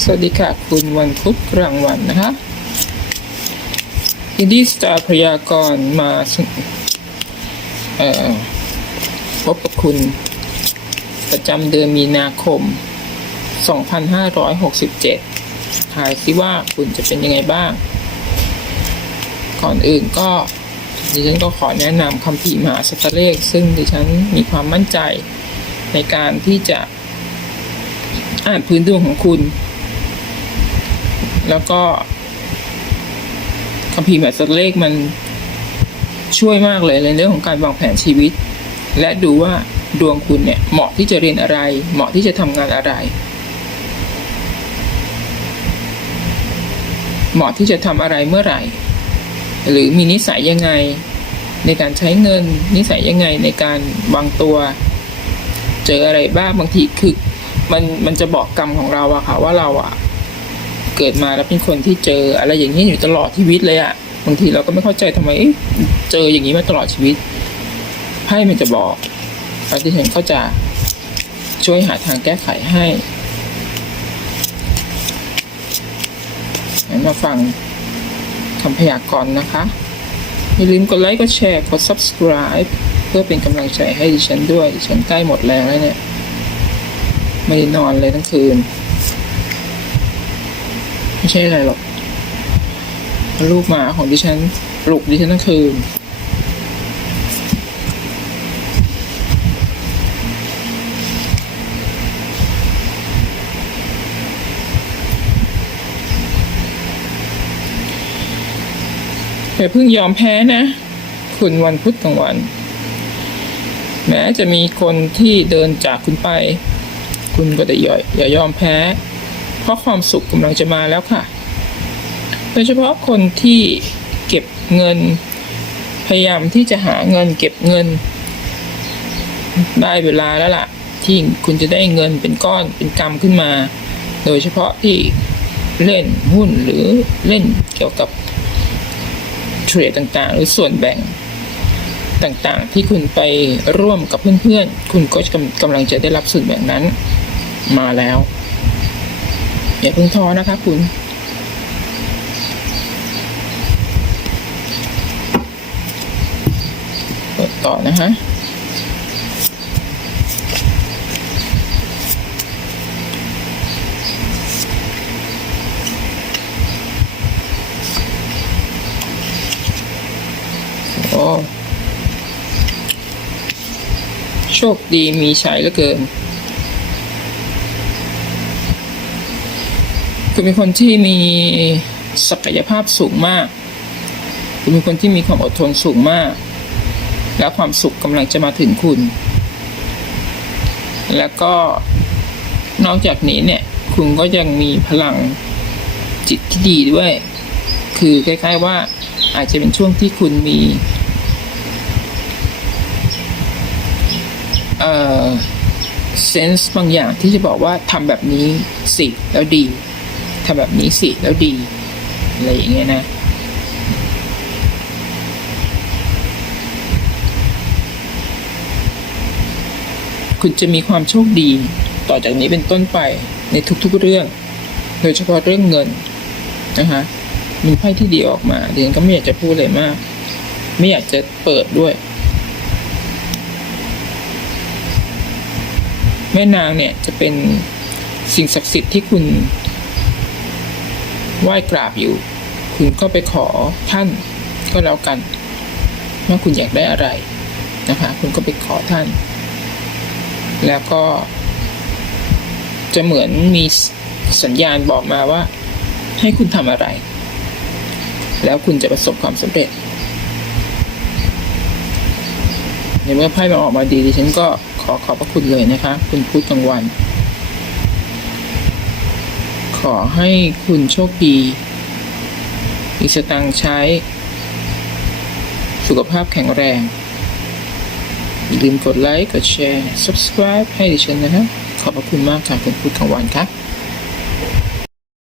สวัสดีค่ะ คุณวันพุธกลางวันนะคะอินดี้สตาร์พยากรณ์มาพบกับคุณประจำเดือนมีนาคม 2567ทายซิว่าคุณจะเป็นยังไงบ้าง ก่อนอื่นก็ดิฉันก็ขอแนะนำคำพีมหาสัตเลข ซึ่งดิฉันมีความมั่นใจในการที่จะอ่านพื้นดวงของคุณ แล้วก็คำพีร์มหาสตเลขมันช่วยมากเลยในเรื่องของการวางแผนชีวิต และดูว่าดวงคุณเนี่ยเหมาะที่จะเรียนอะไร เหมาะที่จะทำงานอะไร เหมาะที่จะทำอะไรเมื่อไหร่ หรือมีนิสัยยังไง ในการใช้เงิน นิสัยยังไงในการวางตัว เจออะไรบ้างบางทีคือมันมันจะบอกกรรมของเราอะค่ะว่าเราอะ กิดมาแล้วเป็นคนที่เจออะไรอย่างนี้อยู่ตลอดชีวิตเลยอะบางทีเราก็ไม่เข้าใจทำไมเจออย่างนี้มาตลอดชีวิตไพ่มันจะบอกแล้วที่ฉันก็จะช่วยหาทางแก้ไขให้มาฟังคำพยากรณ์นะคะ อย่าลืมกดไลค์กดแชร์กด subscribe เพื่อเป็นกำลังใจให้ดิฉันด้วย ดิฉันใกล้หมดแรงแล้วเนี่ย ไม่ได้นอนเลยทั้งคืน ไม่ใช่อะไรหรอกลูกหมาของดิฉันปลุกดิฉันทั้งคืนอย่าเพิ่งยอมแพ้นะ คุณวันพุธกลางวัน แม้จะมีคนที่เดินจากคุณไป คุณก็ได้ย่อยอย่ายอมแพ้ เพราะความสุขกำลังจะมาแล้วค่ะ โดยเฉพาะคนที่เก็บเงิน พยายามที่จะหาเงินเก็บเงิน ได้เวลาแล้วล่ะ ที่คุณจะได้เงินเป็นก้อนเป็นกำขึ้นมา โดยเฉพาะที่เล่นหุ้นหรือเล่นเกี่ยวกับเทรดต่างๆ หรือส่วนแบ่งต่างๆ ที่คุณไปร่วมกับเพื่อนๆ คุณก็กำกำลังจะได้รับส่วนแบ่งนั้นมาแล้ว อย่าเพิ่งท้อนะคะคุณเปิดต่อนะคะโอ้โชคดีมีชัยเหลือเกิน คุณเป็นคนที่มีศักยภาพสูงมากคุณเป็นคนที่มีความอดทนสูงมาก และความสุขกำลังจะมาถึงคุณ แล้วก็นอกจากนี้เนี่ย คุณก็ยังมีพลังจิตที่ดีด้วย คือคล้ายๆว่าอาจจะเป็นช่วงที่คุณมีเอ่อเซนส์บางอย่างที่จะบอกว่าทำแบบนี้สิแล้วดีำแบบนี้สิแล้วดี อะไรอย่างเงี้ยนะคุณจะมีความโชคดี ต่อจากนี้เป็นต้นไปในทุกๆเรื่อง โดยเฉพาะเรื่องเงินนะคะมีไพ่ที่ดีออกมาเดียนก็ไม่อยากจะพูดเลยมาก ไม่อยากจะเปิดด้วย แม่นางเนี่ยจะเป็นสิ่งศักดิ์สิทธิ์ที่คุณ ไหว้กราบอยู่ คุณก็ไปขอท่านก็แล้วกัน ว่าคุณอยากได้อะไรนะคะ คุณก็ไปขอท่าน แล้วก็จะเหมือนมีสัญญาณบอกมาว่า ให้คุณทำอะไร แล้วคุณจะประสบความสำเร็จในเมื่อไพ่มันออกมาดีดิฉันก็ขอขอบพระคุณเลยนะคะ คุณพุทธกลางวัน ขอให้คุณโชคดี มีสตังใช้ สุขภาพแข็งแรง อย่าลืมกดไลค์ กดแชร์ subscribe ให้ดิฉันนะครับ ขอบพระคุณมากค่ะคุณพูดของวันครับ